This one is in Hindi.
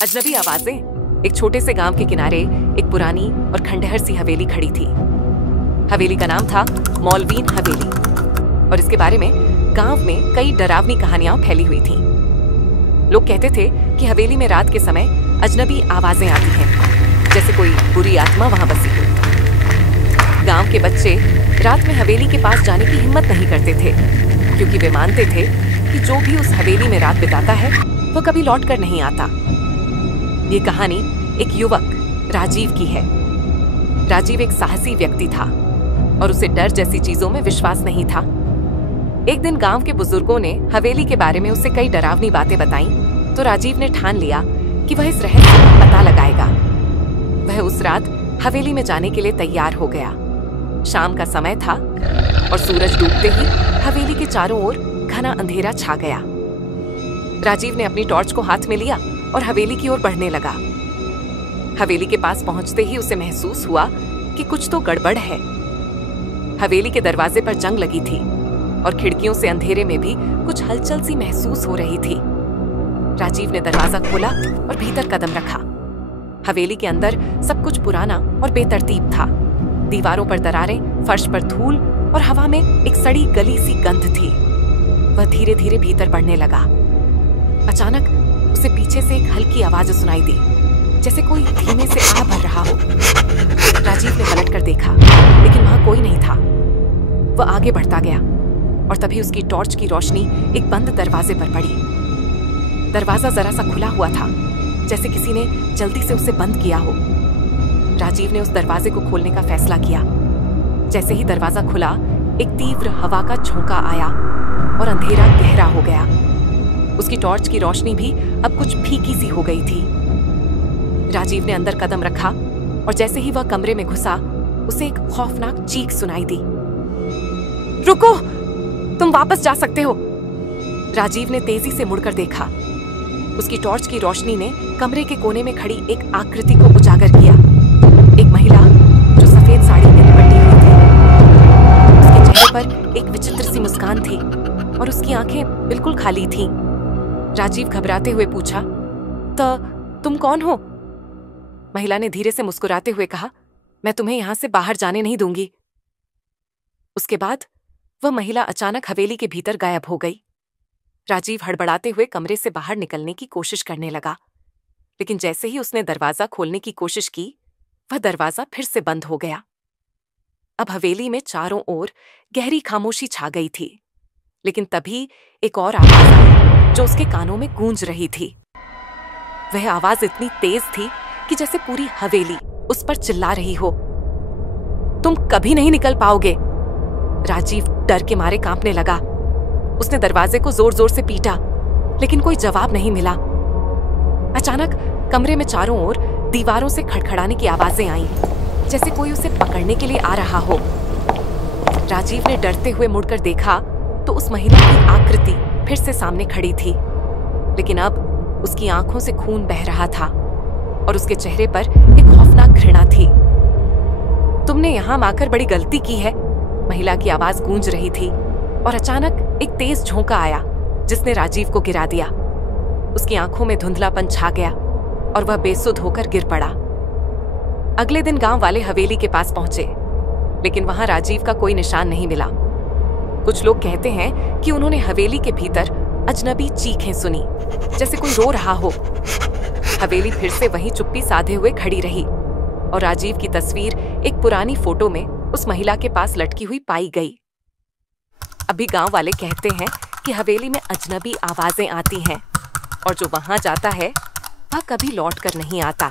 अजनबी आवाजें। एक छोटे से गांव के किनारे एक पुरानी और खंडहर सी हवेली खड़ी थी। हवेली का नाम था मौलवीन हवेली और इसके बारे में गांव में कई डरावनी कहानियां फैली हुई थीं। लोग कहते थे कि हवेली में रात के समय अजनबी आवाजें आती हैं, जैसे कोई बुरी आत्मा वहां बसी हो। गांव के बच्चे रात में हवेली के पास जाने की हिम्मत नहीं करते थे, क्योंकि वे मानते थे कि जो भी उस हवेली में रात बिताता है वो कभी लौट कर नहीं आता। ये कहानी एक युवक राजीव की है। राजीव एक साहसी व्यक्ति था और उसे डर जैसी चीजों में विश्वास नहीं था। एक दिन गांव के बुजुर्गों ने हवेली के बारे में उसे कई डरावनी बातें बताईं, तो राजीव ने ठान लिया कि वह इस रहस्य का पता लगाएगा। वह उस रात हवेली में जाने के लिए तैयार हो गया। शाम का समय था और सूरज डूबते ही हवेली के चारों ओर घना अंधेरा छा गया। राजीव ने अपनी टॉर्च को हाथ में लिया और हवेली की ओर बढ़ने लगा। हवेली के पास पहुंचते ही उसे महसूस हुआ कि कुछ तो गड़बड़ है। हवेली के दरवाजे पर जंग लगी थी और खिड़कियों से अंधेरे में भी कुछ हलचल सी महसूस हो रही थी। राजीव ने दरवाजा खोला और भीतर कदम रखा। हवेली के अंदर सब कुछ पुराना और बेतरतीब था। दीवारों पर दरारें, फर्श पर धूल और हवा में एक सड़ी गली सी गंध थी। वह धीरे धीरे भीतर बढ़ने लगा। अचानक उसे पीछे से एक हल्की आवाज सुनाई दी, जैसे कोई धीमे से आ भर रहा हो। राजीव ने पलट कर देखा, लेकिन वहां कोई नहीं था। वह आगे बढ़ता गया और तभी उसकी टॉर्च की रोशनी एक बंद दरवाजे पर पड़ी। दरवाजा जरा सा खुला हुआ था, जैसे किसी ने जल्दी से उसे बंद किया हो। राजीव ने उस दरवाजे को खोलने का फैसला किया। जैसे ही दरवाजा खुला, एक तीव्र हवा का झोंका आया और अंधेरा गहरा हो गया। उसकी टॉर्च की रोशनी भी अब कुछ फीकी सी हो गई थी। राजीव ने अंदर कदम रखा और जैसे ही वह कमरे में घुसा, उसे एक खौफनाक चीख सुनाई दी। रुको, तुम वापस जा सकते हो। राजीव ने तेजी से मुड़कर देखा। उसकी टॉर्च की रोशनी ने कमरे के कोने में खड़ी एक आकृति को उजागर किया। एक महिला जो सफेद साड़ी में लिपटी हुई थी। उसके चेहरे पर एक विचित्र सी मुस्कान थी और उसकी आंखें बिल्कुल खाली थीं। राजीव घबराते हुए पूछा, तो तुम कौन हो? महिला ने धीरे से मुस्कुराते हुए कहा, मैं तुम्हें यहां से बाहर जाने नहीं दूंगी। उसके बाद वह महिला अचानक हवेली के भीतर गायब हो गई। राजीव हड़बड़ाते हुए कमरे से बाहर निकलने की कोशिश करने लगा, लेकिन जैसे ही उसने दरवाजा खोलने की कोशिश की, वह दरवाजा फिर से बंद हो गया। अब हवेली में चारों ओर गहरी खामोशी छा गई थी, लेकिन तभी एक और आवाज आई जो उसके कानों में गूंज रही थी। वह आवाज इतनी तेज थी कि जैसे पूरी हवेली उस पर चिल्ला रही हो। तुम कभी नहीं निकल पाओगे। राजीव डर के मारे कांपने लगा। उसने दरवाजे को जोर जोर से पीटा, लेकिन कोई जवाब नहीं मिला। अचानक कमरे में चारों ओर दीवारों से खड़खड़ाने की आवाजें आईं, जैसे कोई उसे पकड़ने के लिए आ रहा हो। राजीव ने डरते हुए मुड़कर देखा तो उस महिला की आकृति फिर से सामने खड़ी थी, लेकिन अब उसकी आंखों से खून बह रहा था और उसके चेहरे पर एक खौफनाक घृणा थी। तुमने यहां आकर बड़ी गलती की है, महिला की आवाज गूंज रही थी और अचानक एक तेज झोंका आया जिसने राजीव को गिरा दिया। उसकी आंखों में धुंधलापन छा गया और वह बेसुध होकर गिर पड़ा। अगले दिन गांव वाले हवेली के पास पहुंचे, लेकिन वहां राजीव का कोई निशान नहीं मिला। कुछ लोग कहते हैं कि उन्होंने हवेली के भीतर अजनबी चीखें सुनी, जैसे कोई रो रहा हो। हवेली फिर से वहीं चुप्पी साधे हुए खड़ी रही और राजीव की तस्वीर एक पुरानी फोटो में उस महिला के पास लटकी हुई पाई गई। अभी गांव वाले कहते हैं कि हवेली में अजनबी आवाजें आती हैं और जो वहां जाता है वह कभी लौट कर नहीं आता।